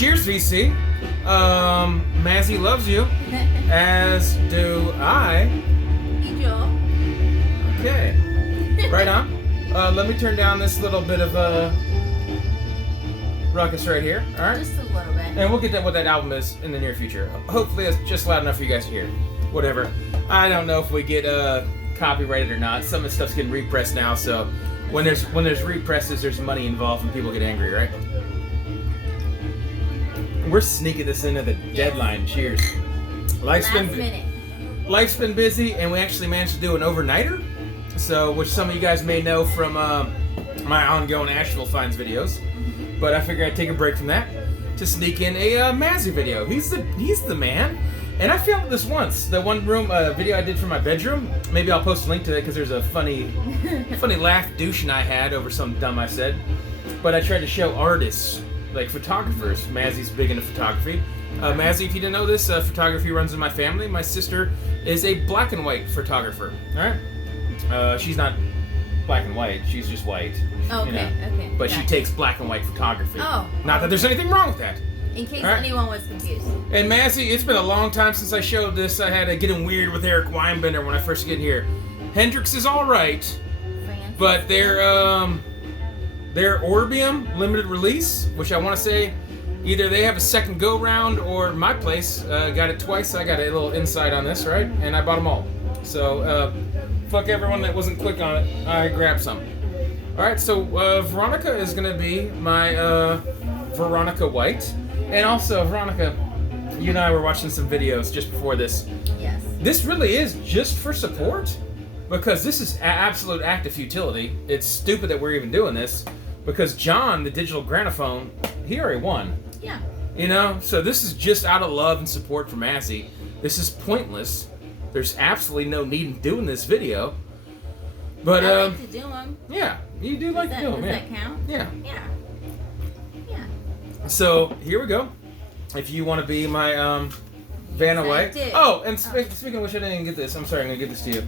Cheers, VC. Mazzy loves you, as do I. Enjoy. Okay, right on. Let me turn down this little bit of ruckus right here. All right. Just a little bit. And we'll get to what that album is in the near future. Hopefully it's just loud enough for you guys to hear. Whatever. I don't know if we get copyrighted or not. Some of the stuff's getting repressed now, so when there's represses, there's money involved and people get angry, right? We're sneaking this into the deadline. Cheers. Life's been busy, and we actually managed to do an overnighter. So, which some of you guys may know from my ongoing Asheville Finds videos. But I figured I'd take a break from that to sneak in a Mazzy video. He's the man. And I filmed this once. The one room video I did for my bedroom. Maybe I'll post a link to it because there's a funny laugh douching I had over something dumb I said. But I tried to show artists, like photographers. Mazzy's big into photography. Mazzy, if you didn't know this, photography runs in my family. My sister is a black and white photographer. All right. She's not black and white. She's just white. Okay, you know? Okay. But she takes black and white photography. Oh. Not that there's anything wrong with that. In case anyone was confused. And Mazzy, it's been a long time since I showed this. I had to get him weird with Eric Weinbender when I first get here. Hendrix is all right, but their Orbium limited release, which I want to say, either they have a second go round or my place got it twice. I got a little insight on this, right? And I bought them all. So fuck everyone that wasn't quick on it. I grabbed some. All right, so Veronica is gonna be my Veronica White. And also, Veronica, you and I were watching some videos just before this. Yes. This really is just for support, because this is absolute act of futility. It's stupid that we're even doing this, because John, the digital gramophone, he already won. Yeah. You know, so this is just out of love and support for Mazzy. This is pointless. There's absolutely no need in doing this video. But I like to do them. Yeah, you do like to do them. Does that count? Yeah. Yeah. So here we go. If you want to be my Vanna White. Oh, and speaking of which, I didn't even get this. I'm sorry, I'm gonna give this to you.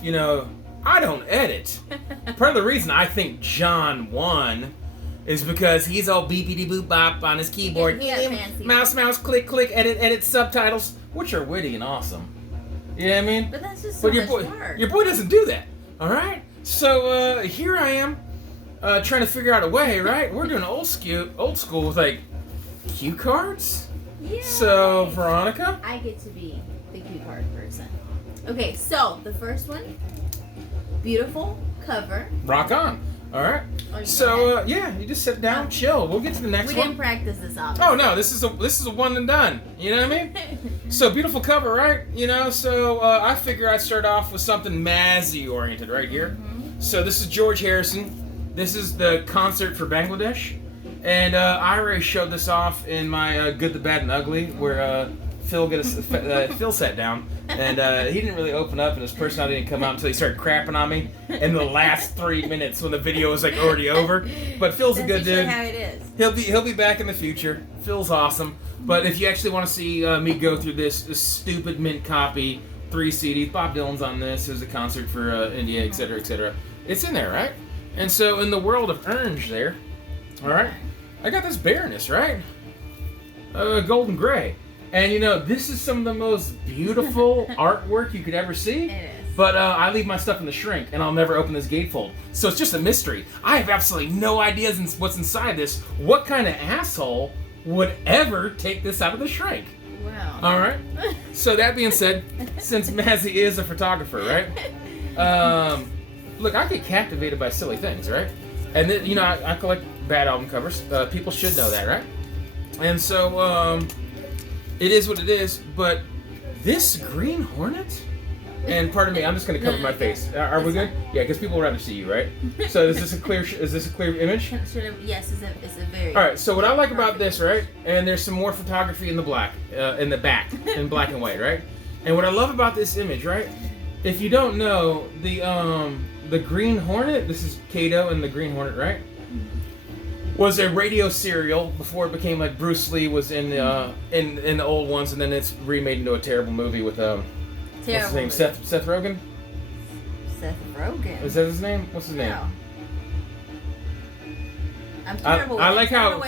You know, I don't edit. Part of the reason I think John won is because he's all beepity boop bop on his keyboard. Mouse, click, edit subtitles, which are witty and awesome. You know what I mean? But that's just so much work. Your boy doesn't do that. All right. So here I am. Trying to figure out a way, right? We're doing old school with like cue cards. Yeah. So Veronica, I get to be the cue card person. Okay, so the first one, beautiful cover. Rock on. All right. So yeah, you just sit down, chill. We'll get to the next one. We didn't practice this off. Oh no, this is a one and done. You know what I mean? So beautiful cover, right? You know, so I figure I'd start off with something Mazzy oriented right here. Mm-hmm. So this is George Harrison. This is the concert for Bangladesh, and I already showed this off in my Good, the Bad, and Ugly, where Phil sat down, and he didn't really open up, and his personality didn't come out until he started crapping on me in the last 3 minutes when the video was like already over. But Phil's a good dude. How it is. He'll be back in the future. Phil's awesome. But if you actually want to see me go through this stupid mint copy, 3 CDs, Bob Dylan's on this. It was a concert for India, etc., etc. It's in there, right? And so, in the world of orange there, all right, I got this Baroness, right? Golden gray. And, you know, this is some of the most beautiful artwork you could ever see. It is. But I leave my stuff in the shrink, and I'll never open this gatefold. So it's just a mystery. I have absolutely no idea what's inside this. What kind of asshole would ever take this out of the shrink? Wow. All right. So that being said, since Mazzy is a photographer, right? Look, I get captivated by silly things, right? And then, you know, I collect bad album covers. People should know that, right? And so, it is what it is. But this Green Hornet, and pardon me, I'm just going to cover my face. Are we good? Yeah, because people would rather see you, right? So is this a clear image? Yes, it's a very. All right. So what I like about this, right? And there's some more photography in the back, in black and white, right? And what I love about this image, right? If you don't know, the Green Hornet, this is Kato and the Green Hornet, right? Was a radio serial before it became like Bruce Lee was in the old ones, and then it's remade into a terrible movie with what's his name? Seth Rogen? Seth Rogen. Is that his name? What's his name? No. I'm terrible. I like how.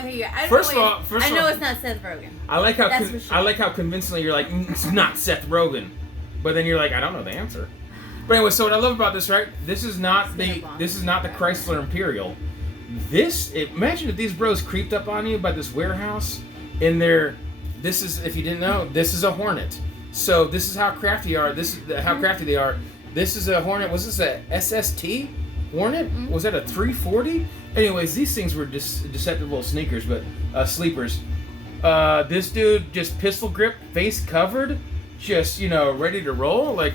First of all, I know it's not Seth Rogen. I like how. That's for sure. I like how convincingly you're like, it's not Seth Rogen, but then you're like, I don't know the answer. But anyway, so what I love about this, right? This is not the Chrysler Imperial. Imagine if these bros creeped up on you by this warehouse in their. This is, if you didn't know, this is a Hornet. So this is how crafty they are. This is how crafty they are. This is a Hornet. Was this a SST Hornet? Mm-hmm. Was that a 340? Anyways, these things were deceptive little sneakers, but sleepers. This dude just pistol grip, face covered, just ready to roll. Like,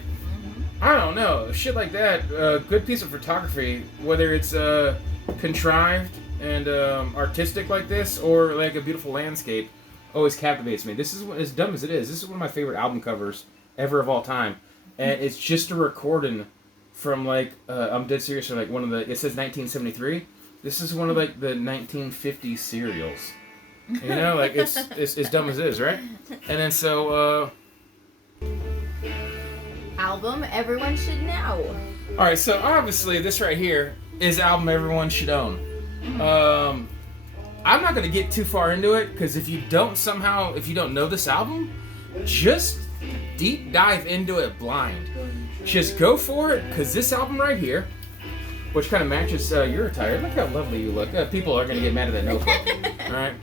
I don't know, shit like that. Good piece of photography, whether it's contrived and artistic like this, or like a beautiful landscape, always captivates me. This is, as dumb as it is, this is one of my favorite album covers ever of all time, and it's just a recording from like I'm dead serious. Like one of the, it says 1973. This is one of like the 1950 serials. Like it's as dumb as it is, right? And then so album everyone should know. All right, so obviously this right here is album everyone should own. I'm not gonna get too far into it because if you don't know this album, just deep dive into it blind. Just go for it because this album right here, which kind of matches your attire. Look how lovely you look. People are gonna get mad at that notebook. All right.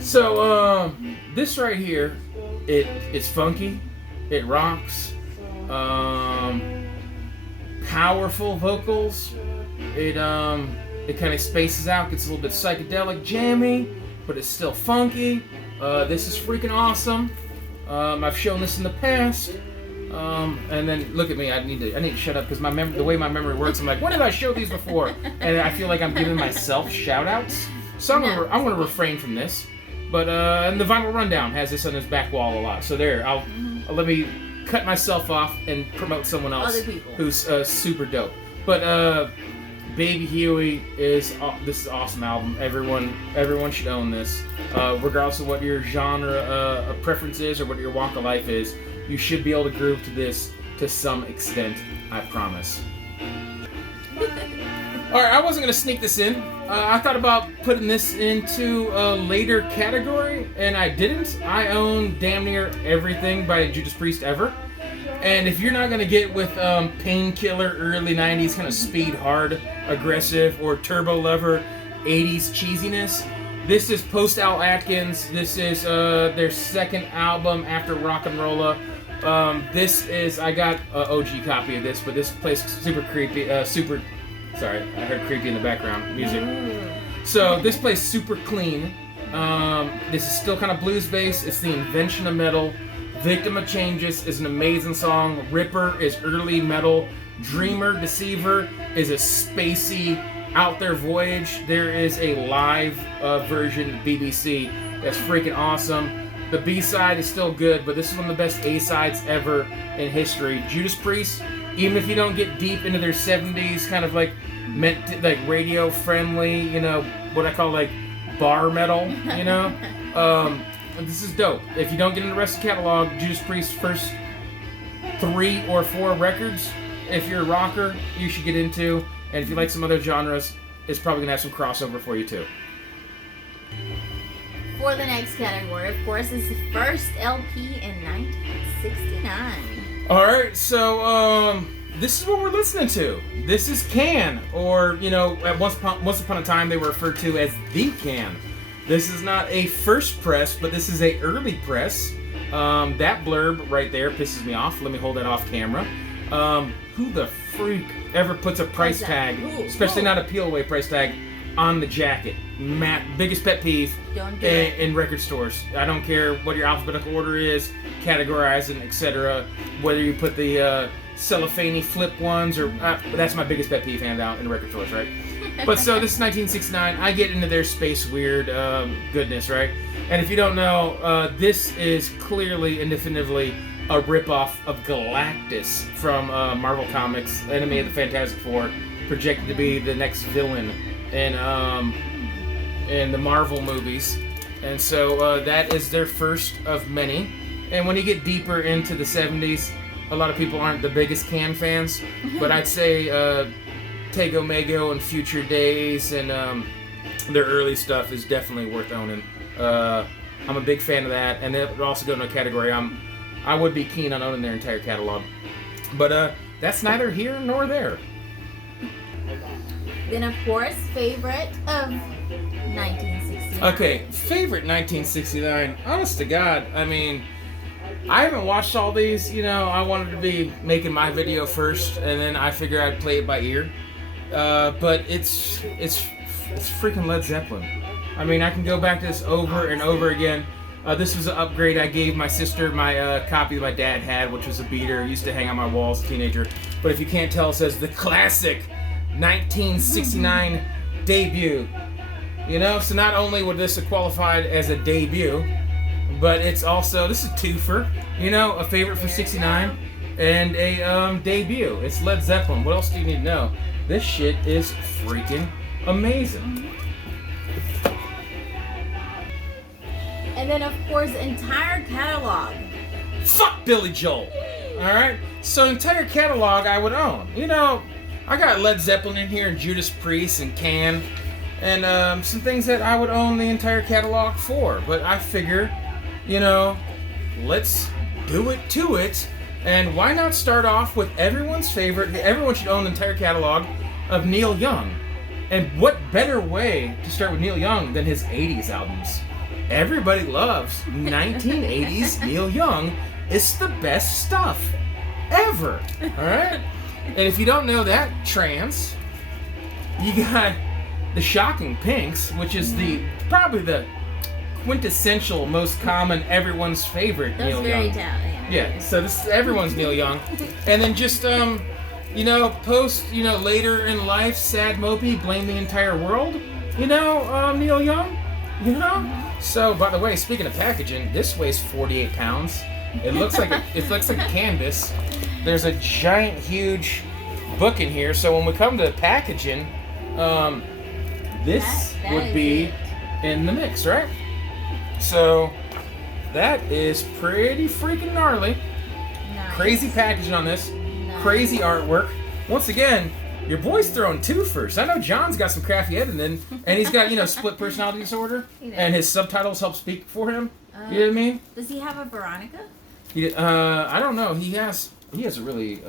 So this right here, it's funky, it rocks. Powerful vocals. It kind of spaces out, gets a little bit psychedelic, jammy, but it's still funky. This is freaking awesome. I've shown this in the past. And then look at me. I need to shut up because the way my memory works, I'm like, when did I show these before? And I feel like I'm giving myself shout outs. So I'm gonna refrain from this. But and the Vinyl Rundown has this on his back wall a lot. So there, I'll let me cut myself off and promote someone else who's super dope. But Baby Huey this is an awesome album. Everyone should own this, regardless of what your genre preference is or what your walk of life is. You should be able to groove to this to some extent. I promise. All right, I wasn't gonna sneak this in. I thought about putting this into a later category, and I didn't. I own damn near everything by Judas Priest ever. And if you're not going to get with Painkiller, early 90s kind of speed, hard, aggressive, or Turbo Lover, 80s cheesiness, this is post-Al Atkins. This is their second album after Rock and Rolla. I got an OG copy of this, but this plays super creepy, sorry, I heard creepy in the background music. So this plays super clean. This is still kind of blues-based. It's the invention of metal. Victim of Changes is an amazing song. Ripper is early metal. Dreamer, Deceiver is a spacey, out there voyage. There is a live version BBC that's freaking awesome. The B-side is still good, but this is one of the best A-sides ever in history. Judas Priest, even if you don't get deep into their 70s, kind of like radio friendly, what I call like bar metal, this is dope. If you don't get into the rest of the catalog, Judas Priest's first 3 or 4 records, if you're a rocker, you should get into. And if you like some other genres, it's probably going to have some crossover for you too. For the next category, of course, is the first LP in 1969. Alright, so this is what we're listening to. This is Can, or, at once upon a time they were referred to as The Can. This is not a first press, but this is a early press. That blurb right there pisses me off. Let me hold that off camera. Who the freak ever puts a price tag, especially not a peel-away price tag, on the jacket? Biggest pet peeve in record stores. I don't care what your alphabetical order is, categorizing, etc. Whether you put the cellophane flip ones, or that's my biggest pet peeve handout in record stores, right? But so this is 1969. I get into their space weird goodness, right? And if you don't know, this is clearly and definitively a ripoff of Galactus from Marvel Comics, enemy of the Fantastic Four, projected to be the next villain in the Marvel movies. And so that is their first of many. And when you get deeper into the 70s, a lot of people aren't the biggest Can fans, but I'd say Tego Mago and Future Days and their early stuff is definitely worth owning. I'm a big fan of that, and it would also go in a category I would be keen on owning their entire catalog. But that's neither here nor there. Then, of course, favorite of 1969. Okay, favorite 1969. Honest to God, I mean, I haven't watched all these. You know, I wanted to be making my video first, and then I figured I'd play it by ear. But it's freaking Led Zeppelin. I mean, I can go back to this over and over again. This was an upgrade I gave my sister, my copy my dad had, which was a beater. It used to hang on my wall as a teenager. But if you can't tell, it says the classic 1969 debut. You know, so not only would this have qualified as a debut, but it's also, this is a twofer. You know, a favorite for 69 and a debut. It's Led Zeppelin. What else do you need to know? This shit is freaking amazing. And then, of course, entire catalog. Fuck Billy Joel. Alright? So, entire catalog I would own. You know, I got Led Zeppelin in here, and Judas Priest, and Can, and some things that I would own the entire catalog for. But I figure, you know, let's do it to it. And why not start off with everyone's favorite, everyone should own the entire catalog of Neil Young. And what better way to start with Neil Young than his 80s albums? Everybody loves 1980s Neil Young. It's the best stuff ever. Alright? And if you don't know that trance, you got the Shocking Pinks, which is probably the quintessential, most common, everyone's favorite That's Neil very Young. Yeah, so this is everyone's Neil Young. And then just you know, post, you know, later in life, sad mopey, blame the entire world. You know, Neil Young. You know? So, by the way, speaking of packaging, this weighs 48 pounds. It looks like a canvas. There's a giant, huge book in here. So when we come to packaging, this would be in the mix, right? So that is pretty freaking gnarly. Nice. Crazy packaging on this. Nice. Crazy artwork. Once again, your boy's throwing twofers. I know John's got some crafty editing, and he's got, you know, split personality disorder, and his subtitles help speak for him. You know what I mean? Does he have a Veronica? I don't know. He has a really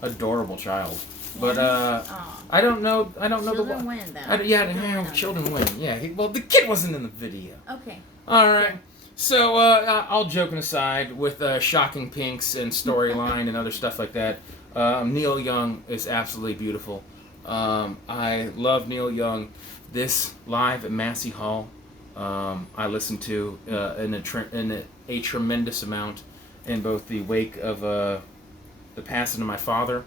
adorable child, but I don't know. Children win, though. Children win. Yeah. Well, the kid wasn't in the video. Okay. All right. So, all joking aside, with Shocking Pinks and storyline and other stuff like that, Neil Young is absolutely beautiful. I love Neil Young. This live at Massey Hall, I listened to in a tremendous amount in both the wake of the passing of my father.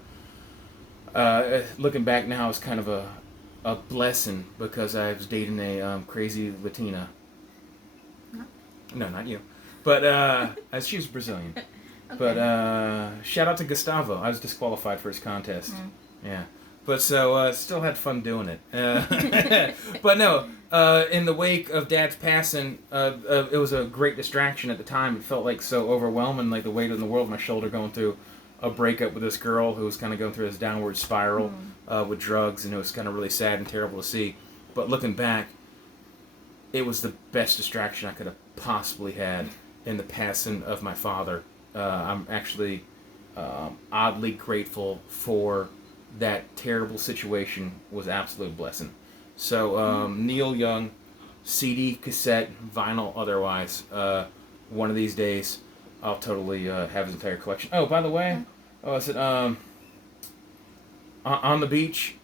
Looking back now, it's kind of a blessing because I was dating a crazy Latina. No, not you. But she was Brazilian. Okay. But shout out to Gustavo. I was disqualified for his contest. Yeah. But so still had fun doing it. But no, in the wake of Dad's passing, it was a great distraction at the time. It felt like so overwhelming, like the weight of the world on my shoulder, going through a breakup with this girl who was kind of going through this downward spiral with drugs, and it was kind of really sad and terrible to see. But looking back, it was the best distraction I could have possibly had in the passing of my father. I'm actually oddly grateful for that terrible situation. Was absolute blessing. So Neil Young, CD, cassette, vinyl, otherwise, one of these days I'll totally have his entire collection. Oh, by the way, I said on the beach,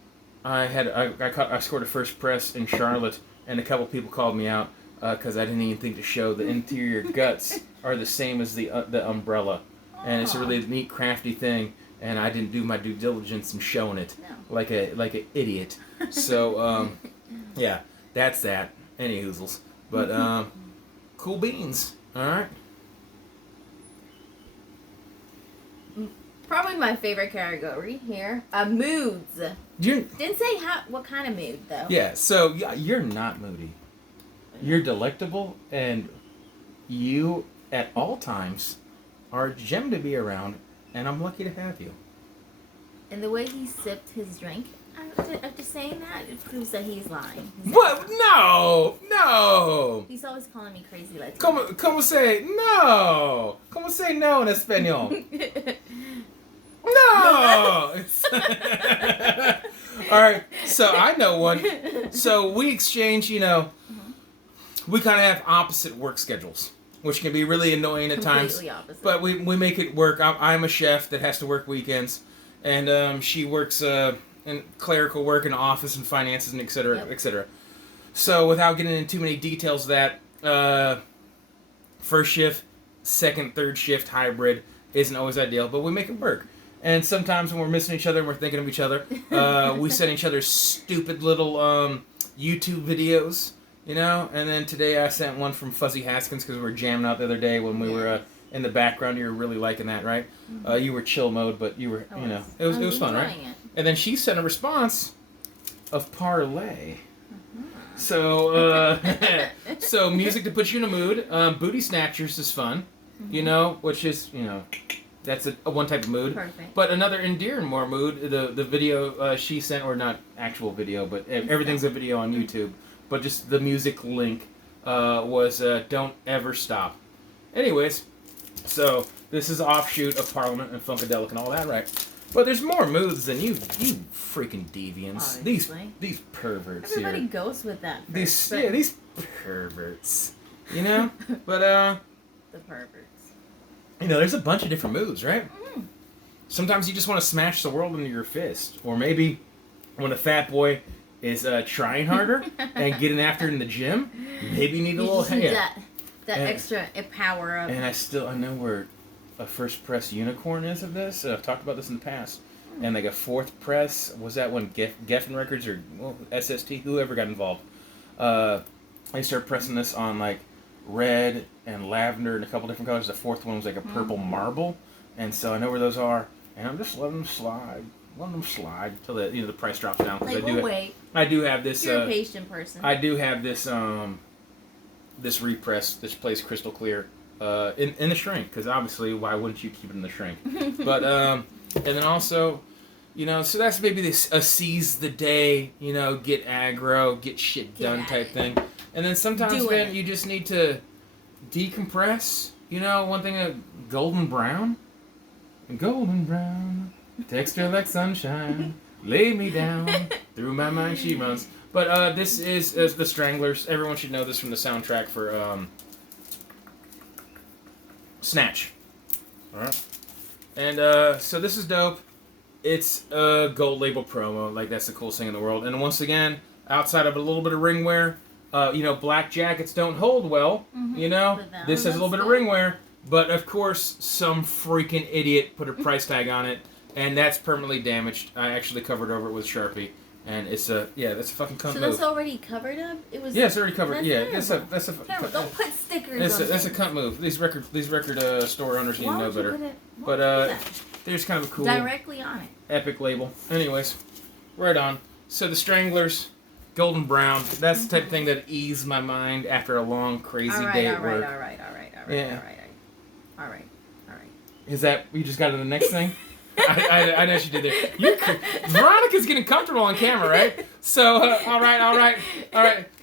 I scored a first press in Charlotte, and a couple people called me out because I didn't even think to show the interior guts are the same as the umbrella, and it's a really neat, crafty thing. And I didn't do my due diligence in showing it like an idiot. So yeah, that's that. Any hoozles, but cool beans. All right. Probably my favorite category here. Moods. Didn't say what kind of mood though. Yeah. So you're not moody. You're delectable, and you at all times are a gem to be around. And I'm lucky to have you. And the way he sipped his drink, After saying that, it proves that he's lying. What? No. He's always calling me crazy Latina. Como say no? Como say no in Espanol? No. All right. So I know one. So we exchange. We kind of have opposite work schedules, which can be really annoying at times. Completely opposite. But we make it work. I'm a chef that has to work weekends, and she works in clerical work in the office and finances and et cetera, et cetera. So without getting into too many details, that first shift, second, third shift hybrid isn't always ideal, but we make it work. And sometimes when we're missing each other and we're thinking of each other, we send each other stupid little YouTube videos, And then today I sent one from Fuzzy Haskins because we were jamming out the other day when we were in the background. You were really liking that, right? You were chill mode, but you were, it was fun, right? And then she sent a response of parlay. So, so music to put you in a mood. Booty Snatchers is fun, which is, that's a one type of mood. Perfect. But another endearing more mood, the video she sent, or not actual video, but everything's a video on YouTube. But just the music link was Don't Ever Stop. Anyways, so this is offshoot of Parliament and Funkadelic and all that, right? But there's more moods than you freaking deviants. Obviously. These perverts Everybody here. goes with that. These perverts. But the perverts. There's a bunch of different moods, right? Mm-hmm. Sometimes you just want to smash the world into your fist, or maybe when a fat boy is trying harder and getting after it in the gym, maybe you need a little hand. That extra power of. And I know where a first press unicorn is of this. I've talked about this in the past. And like a fourth press, was that when Geffen Records or SST, whoever got involved, they started pressing this on like red and lavender and a couple different colors. The fourth one was like a purple marble. And so I know where those are. And I'm just letting them slide. Till the price drops down. I do have this. You're a patient person. I do have this this repress. This plays crystal clear in the shrink, because obviously why wouldn't you keep it in the shrink? But and then also, so that's maybe this a seize the day, get aggro, get shit done type thing. And then sometimes man, you just need to decompress. One thing, golden brown. Texture like sunshine, lay me down, through my mind she runs. But this is The Stranglers. Everyone should know this from the soundtrack for Snatch. Alright? And so this is dope. It's a gold label promo. Like, that's the coolest thing in the world. And once again, outside of a little bit of ring wear, black jackets don't hold well. This has a little bit of ring wear. But of course, some freaking idiot put a price tag on it. And that's permanently damaged. I actually covered over it with Sharpie, and it's that's a fucking cunt move. So that's already covered up. It's already covered. That's a don't put stickers on. That's a cunt move. These record store owners need to know better. But there's kind of a cool directly on it. Epic label. Anyways, right on. So the Stranglers, golden brown. That's the type of thing that eases my mind after a long, crazy day at work. All right. Is that you just got to the next thing? I know she did there. Veronica's getting comfortable on camera, right? So, all right.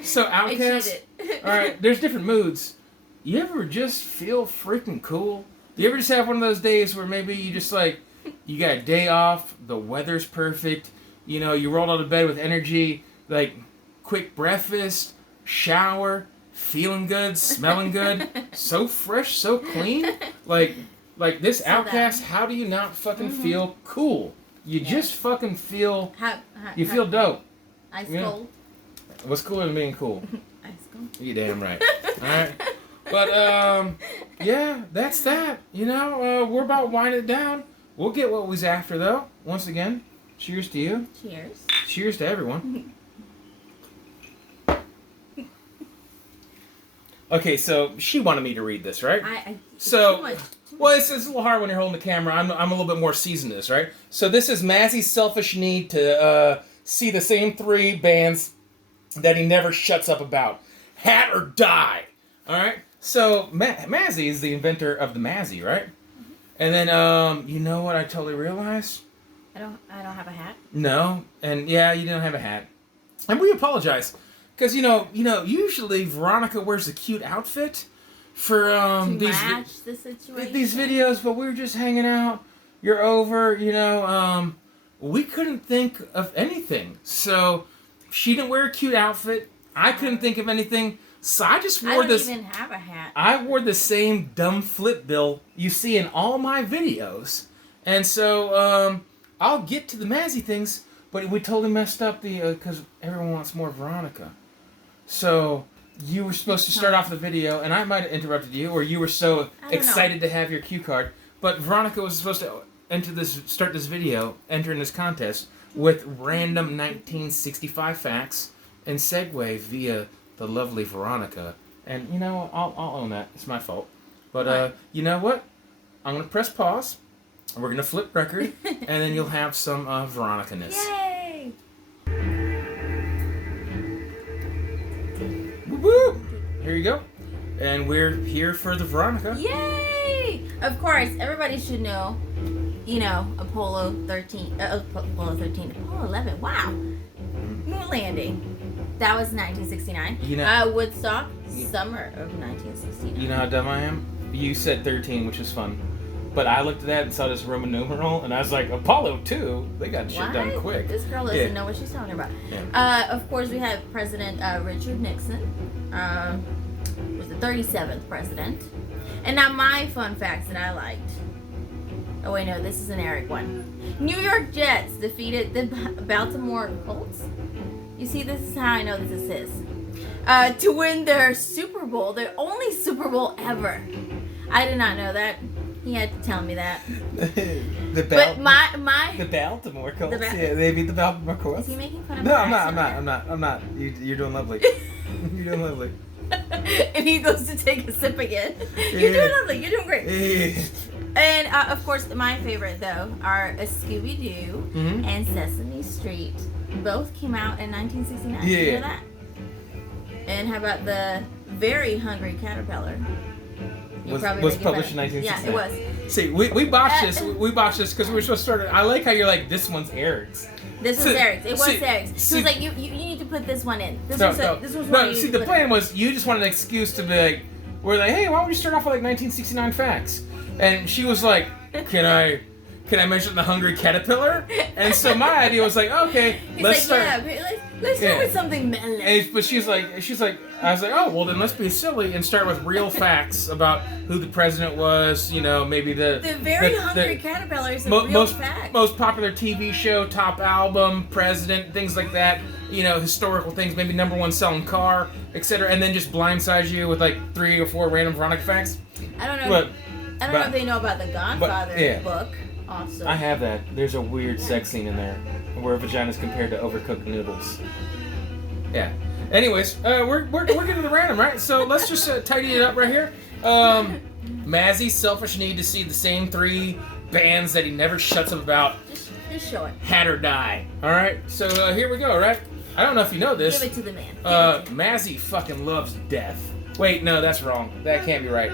So, Outcast. All right, there's different moods. You ever just feel freaking cool? Do you ever just have one of those days where maybe you just you got a day off, the weather's perfect, you rolled out of bed with energy, like quick breakfast, shower, feeling good, smelling good, so fresh, so clean, Like this Outcast, how do you not fucking feel cool? You just fucking feel, you feel dope. Ice cold. What's cooler than being cool? Ice cold. You damn right. Alright. But, that's that. We're about winding it down. We'll get what we's after, though. Once again, cheers to you. Cheers. Cheers to everyone. Okay, so she wanted me to read this, right? Well, it's a little hard when you're holding the camera. I'm a little bit more seasoned to this, right? So this is Mazzy's selfish need to see the same three bands that he never shuts up about. Hat or Die. All right? So Mazzy is the inventor of the Mazzy, right? Mm-hmm. And then, you know what I totally realized? I don't have a hat. No, and yeah, you didn't have a hat, and we apologize because usually Veronica wears a cute outfit for To these match the situation. these videos, but we were just hanging out. You're over, we couldn't think of anything, so she didn't wear a cute outfit. I couldn't think of anything, so I just wore this. I don't even have a hat. I wore the same dumb flip bill you see in all my videos, and so I'll get to the Mazzy things, but we totally messed up because everyone wants more Veronica. So you were supposed to start off the video, and I might have interrupted you, or you were so excited to have your cue card. But Veronica was supposed to start this video, enter in this contest with random 1965 facts and segue via the lovely Veronica. And I'll own that. It's my fault. But you know what? I'm gonna press pause. We're gonna flip record, and then you'll have some Veronica-ness. Yay! Woo! Here you go. And we're here for the Veronica. Yay! Of course, everybody should know, Apollo 11. Wow. Moon landing. That was 1969. Woodstock, summer of 1969. You know how dumb I am? You said 13, which is fun. But I looked at that and saw this Roman numeral, and I was like, Apollo 2? They got shit done quick. This girl doesn't know what she's talking about. Yeah. Of course, we have President Richard Nixon. Was the 37th president. And now my fun facts that I liked. Oh wait, no, this is an Eric one. New York Jets defeated the Baltimore Colts. You see, this is how I know this is his. To win their Super Bowl, their only Super Bowl ever. I did not know that. He had to tell me that. The Baltimore Colts. Yeah, they beat the Baltimore Colts. Is he making fun of me? No, I'm not. You're doing lovely. You're doing lovely. And he goes to take a sip again. You're doing lovely. You're doing great. And of course, my favorite though are Scooby-Doo and Sesame Street. Both came out in 1969. Yeah. You know that? And how about the Very Hungry Caterpillar? Was published in 1969. Yeah, it was. See, we botched this. We botched this because we were supposed to start. I like how you're like, this one's Eric's. This was Eric's. It was Eric's. He was like, you need to put this one in. This was one. See, the plan was you just wanted an excuse to be like, we're like, hey, why don't we start off with like 1969 facts? And she was like, can I mention the hungry caterpillar? And so my idea was like, okay, let's start. Let's start with something mellow. But she's like, I was like, oh, well then let's be silly and start with real facts about who the president was. Maybe the Very Hungry Caterpillar is a real fact. Most popular TV show, top album, president, things like that. Historical things, maybe number one selling car, etc. And then just blindside you with like 3 or 4 random Veronica facts. I don't know. I don't know if they know about the Godfather book. Also. I have that. There's a weird sex scene in there where a vagina is compared to overcooked noodles. Yeah. Anyways, we're getting to random, right? So let's just tidy it up right here. Mazzy's selfish need to see the same 3 bands that he never shuts up about. Just show it. Had or die. All right. So here we go. Right. I don't know if you know this. Give it to the man. Mazzy fucking loves death. Wait, no, that's wrong. That can't be right.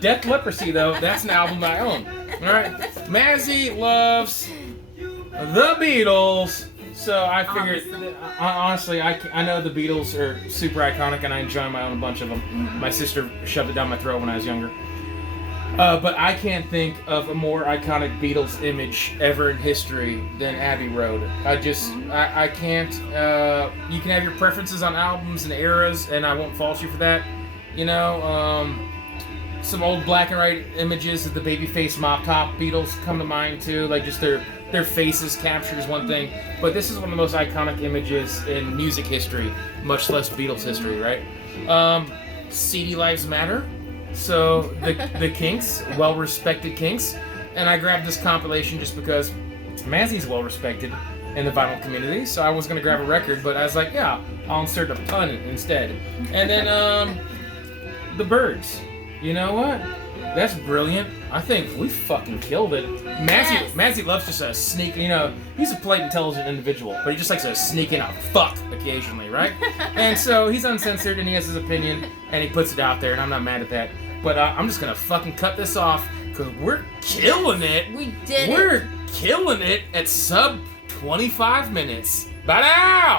Death Leprosy, though, that's an album I own. All right. Mazzy loves the Beatles. So I figured, honestly, I know the Beatles are super iconic, and I enjoy them. I own a bunch of them. My sister shoved it down my throat when I was younger. But I can't think of a more iconic Beatles image ever in history than Abbey Road. I can't. You can have your preferences on albums and eras, and I won't fault you for that. Some old black and white images of the babyface mop top Beatles come to mind too, like just their faces captured is one thing, but this is one of the most iconic images in music history, much less Beatles history, right? CD Lives Matter, so the Kinks, well-respected Kinks, and I grabbed this compilation just because Mazzy's well-respected in the vinyl community, so I was going to grab a record, but I was like, yeah, I'll insert a pun instead. And then, the Byrds. You know what? That's brilliant. I think we fucking killed it. Mazzy loves just a sneak, he's a polite, intelligent individual, but he just likes to sneak in a fuck occasionally, right? And so he's uncensored and he has his opinion and he puts it out there, and I'm not mad at that. But I'm just going to fucking cut this off because we're killing it. We did We're killing it at sub 25 minutes. Bye now!